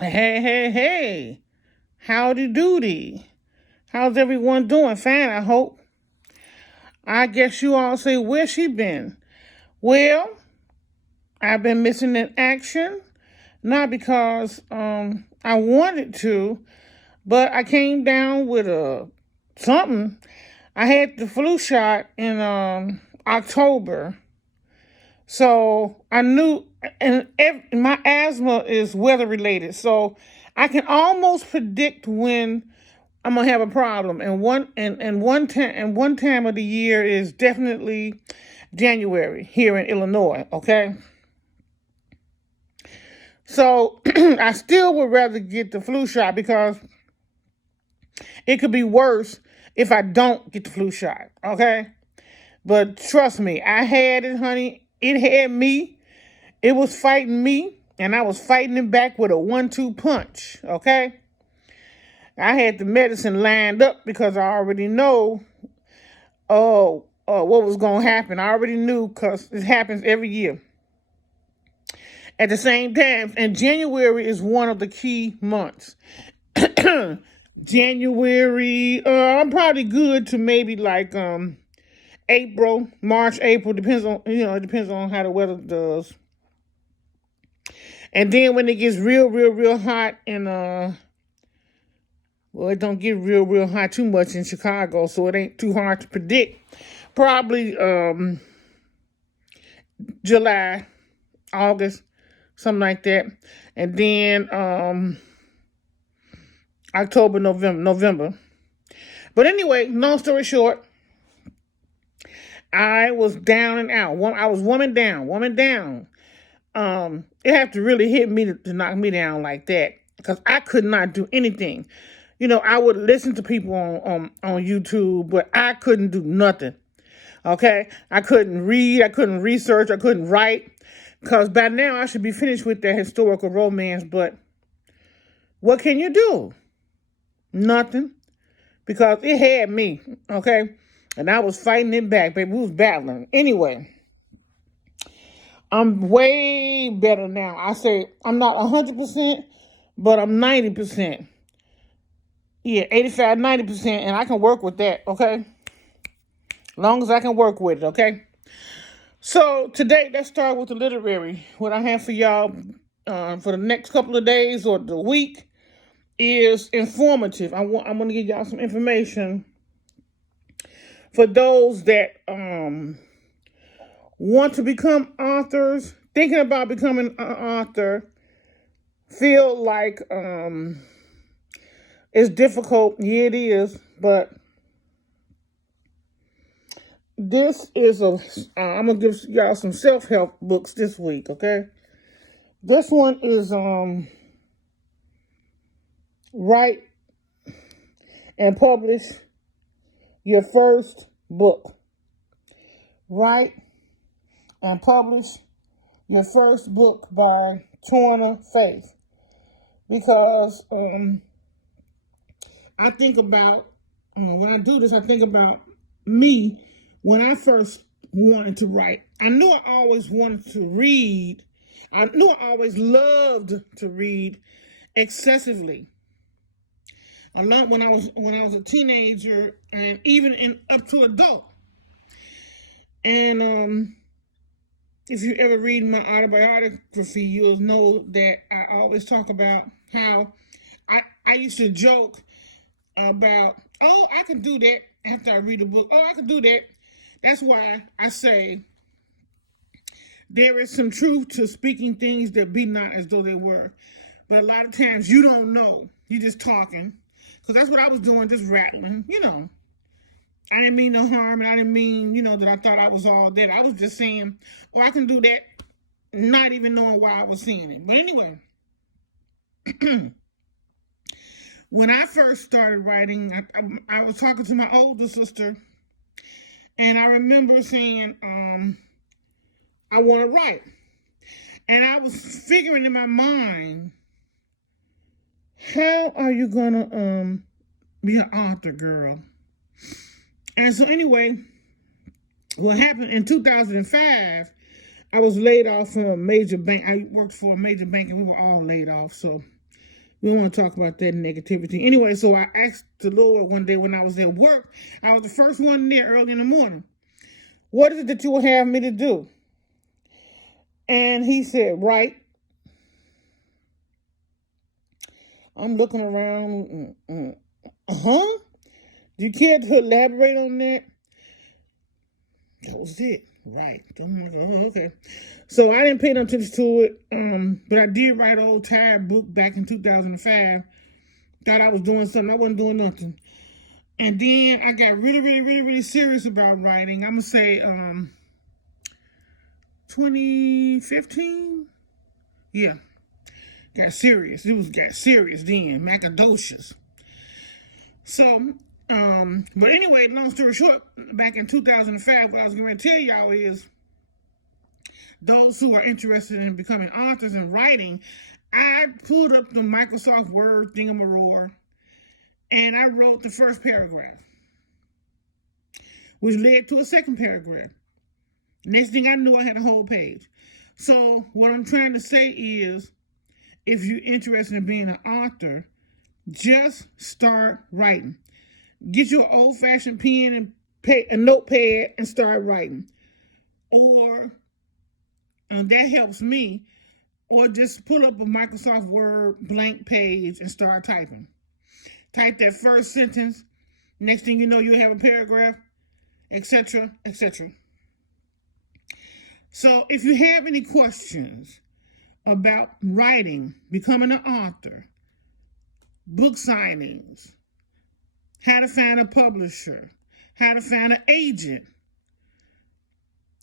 Hey, hey, hey. Howdy doody. How's everyone doing? Fine, I hope. I guess you all say, where she been? Well, I've been missing in action. Not because I wanted to, but I came down with a something. I had the flu shot in October. So I knew, my asthma is weather related. So I can almost predict when I'm gonna have a problem. And one time of the year is definitely January here in Illinois. Okay, so I still would rather get the flu shot because it could be worse if I don't get the flu shot. Okay, but trust me, I had it, honey. It had me. It was fighting me, and I was fighting it back with a 1-2 punch. Okay, I had the medicine lined up because I already know what was going to happen. I already knew because it happens every year at the same time. And January is one of the key months. January, I'm probably good to maybe like April, March, April. Depends on it depends on how the weather does. And then when it gets real, real, real hot and well, it don't get real, real hot too much in Chicago, so it ain't too hard to predict. Probably July, August, something like that. And then October, November. But anyway, long story short, I was down and out. I was woman down. It had to really hit me to knock me down like that because I could not do anything. I would listen to people on YouTube, but I couldn't do nothing. Okay, I couldn't read, I couldn't research, I couldn't write, because by now I should be finished with that historical romance. But what can you do? Nothing, because it had me. Okay, and I was fighting it back, baby. We was battling. Anyway, I'm way better now. I say I'm not 100%, but I'm 90%. Yeah, 85, 90%, and I can work with that. Okay, long as I can work with it. Okay. So today, let's start with the literary. What I have for y'all for the next couple of days or the week is informative. I'm going to give y'all some information for those that want to become authors, thinking about becoming an author, feel like it's difficult. Yeah, it is, but this is I'm gonna give y'all some self-help books this week. Okay, this one is write and publish your first book. Write and publish your first book by Torna Faith. Because I think about, when I do this, I think about me when I first wanted to write. I knew I always wanted to read. I knew I always loved to read excessively. A lot when I was a teenager and even up to adult. And if you ever read my autobiography, you'll know that I always talk about how I used to joke about, oh, I can do that after I read a book. Oh, I can do that. That's why I say there is some truth to speaking things that be not as though they were. But a lot of times you don't know. You're just talking. Because that's what I was doing, just rattling. I didn't mean no harm, and I didn't mean, that I thought I was all that. I was just saying, oh, I can do that, not even knowing why I was saying it. But anyway, when I first started writing, I was talking to my older sister, and I remember saying, I want to write. And I was figuring in my mind, how are you going to be an author, girl? And so anyway, what happened in 2005, I was laid off from a major bank. I worked for a major bank and we were all laid off. So We don't want to talk about that negativity. Anyway, so I asked the Lord one day when I was at work. I was the first one there early in the morning. What is it that you will have me to do? And he said, right. I'm looking around. Uh-huh. Do you care to elaborate on that? That was it. Right. Okay. So I didn't pay no attention to it. But I did write an old tired book back in 2005. Thought I was doing something. I wasn't doing nothing. And then I got really serious about writing. I'm gonna say 2015. Yeah. Got serious. Got serious then. Macadocious. So, but anyway, long story short, back in 2005, what I was going to tell y'all is those who are interested in becoming authors and writing, I pulled up the Microsoft Word thingamaroar and I wrote the first paragraph, which led to a second paragraph. Next thing I knew, I had a whole page. So what I'm trying to say is, if you're interested in being an author, just start writing. Get your old-fashioned pen and a notepad and start writing. Or, that helps me, or just pull up a Microsoft Word blank page and start typing. Type that first sentence. Next thing you know, you'll have a paragraph, etc., etc. So if you have any questions about writing, becoming an author, book signings, how to find a publisher, how to find an agent,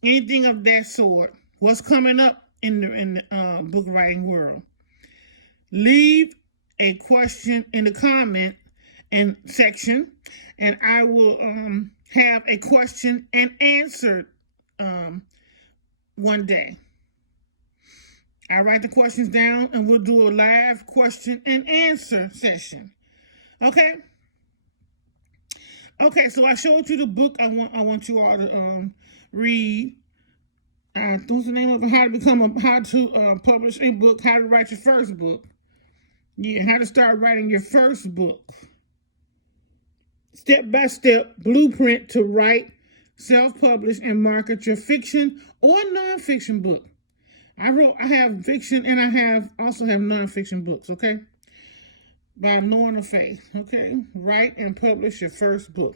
anything of that sort, what's coming up in the book writing world, leave a question in the comment and section, and I will have a question and answer one day. I write the questions down and we'll do a live question and answer session. Okay? Okay, so I showed you the book I want you all to read. What's the name of it? How to publish a book, how to write your first book. Yeah, how to start writing your first book. Step-by-step blueprint to write, self-publish, and market your fiction or nonfiction book. I have fiction and I also have nonfiction books, okay? By knowing the faith, okay? Write and publish your first book.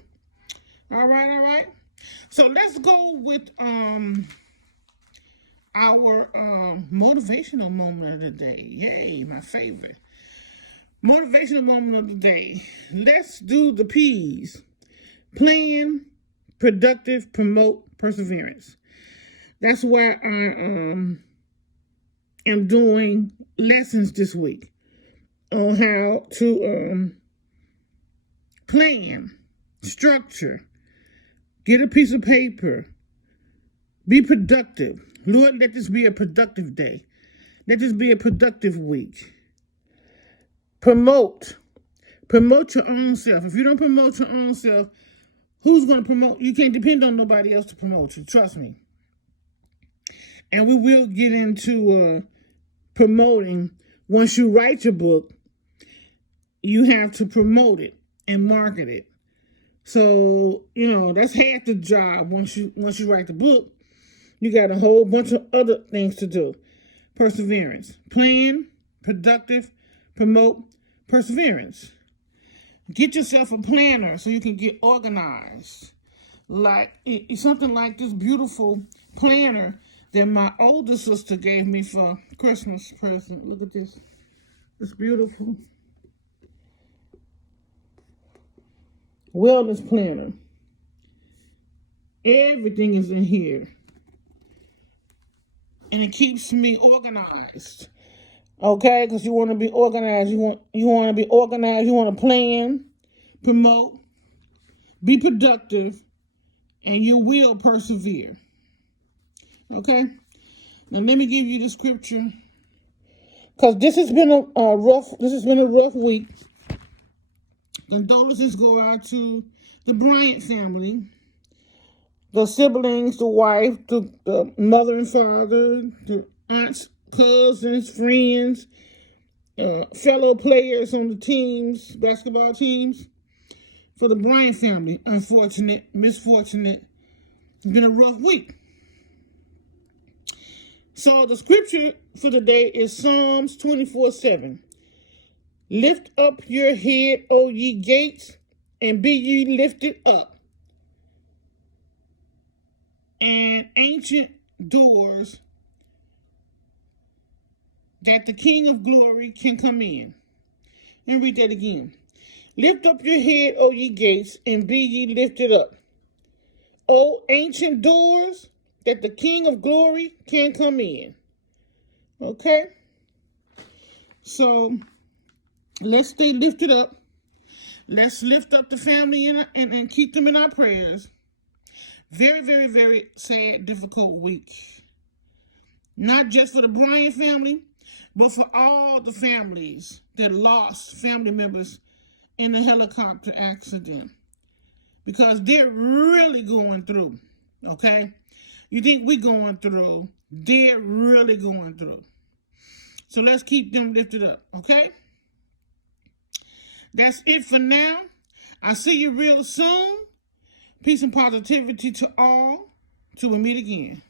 All right. So let's go with our motivational moment of the day. Yay, my favorite. Motivational moment of the day. Let's do the P's. Plan, productive, promote, perseverance. That's why I am doing lessons this week on how to plan, structure, get a piece of paper, be productive. Lord, let this be a productive day. Let this be a productive week. Promote your own self. If you don't promote your own self, who's going to promote? You can't depend on nobody else to promote you. Trust me. And we will get into promoting. Once you write your book, you have to promote it and market it. So, that's half the job. Once you write the book, you got a whole bunch of other things to do. Perseverance. Plan, productive, promote, perseverance. Get yourself a planner so you can get organized. Like it's something like this beautiful planner that my older sister gave me for Christmas present. Look at this. It's beautiful. Wellness planner. Everything is in here. And it keeps me organized. Okay, because you want to be organized. You want to be organized. You want to plan, promote, be productive, and you will persevere. Okay? Now let me give you the scripture. Because this has been a rough week. Condolences go out to the Bryant family, the siblings, the wife, the mother and father, the aunts, cousins, friends, fellow players on the teams, basketball teams, for the Bryant family. Misfortunate. It's been a rough week. So the scripture for the day is Psalms 24:7. Lift up your head, O ye gates, and be ye lifted up, and ancient doors, that the King of glory can come in. And read that again. Lift up your head, O ye gates, and be ye lifted up, O ancient doors, that the King of glory can come in. Okay? So let's stay lifted up. Let's lift up the family and keep them in our prayers. Very, very, very sad, difficult week. Not just for the Bryant family, but for all the families that lost family members in the helicopter accident. Because they're really going through, okay? You think we're going through, they're really going through. So let's keep them lifted up, okay? That's it for now. I'll see you real soon. Peace and positivity to all. Till we meet again.